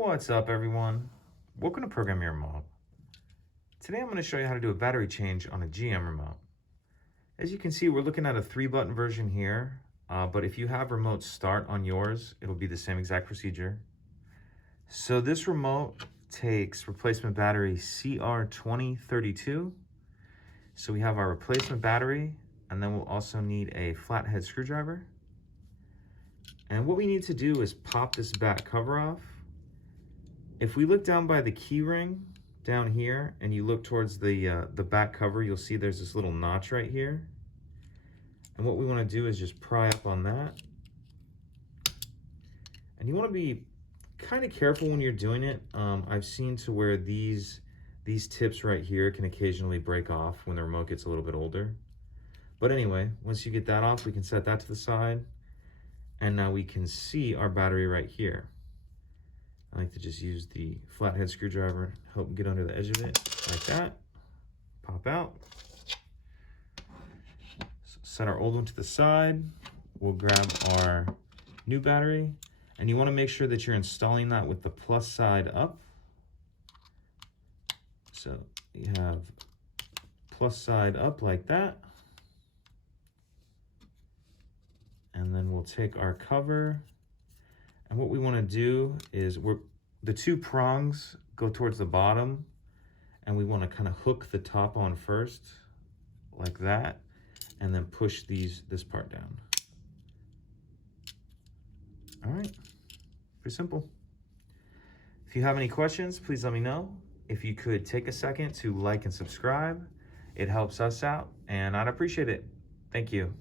What's up, everyone? Welcome to Program Your Remote. Today I'm going to show you how to do a battery change on a GM remote. As you can see, we're looking at a 3-button version here, but if you have remote start on yours, it'll be the same exact procedure. So this remote takes replacement battery CR2032. So we have our replacement battery, and then we'll also need a flathead screwdriver. And what we need to do is pop this back cover off. If we look down by the key ring down here and you look towards the back cover, you'll see there's this little notch right here. And what we want to do is just pry up on that. And you want to be kind of careful when you're doing it. I've seen to where these tips right here can occasionally break off when the remote gets a little bit older. But anyway, once you get that off, we can set that to the side. And now we can see our battery right here. I like to just use the flathead screwdriver, help get under the edge of it, like that. Pop out. So set our old one to the side. We'll grab our new battery. And you want to make sure that you're installing that with the plus side up. So you have plus side up like that. And then we'll take our cover. And what we want to do is the two prongs go towards the bottom, and we want to kind of hook the top on first, like that, and then push this part down. All right, pretty simple. If you have any questions, please let me know. If you could take a second to like and subscribe, it helps us out, and I'd appreciate it. Thank you.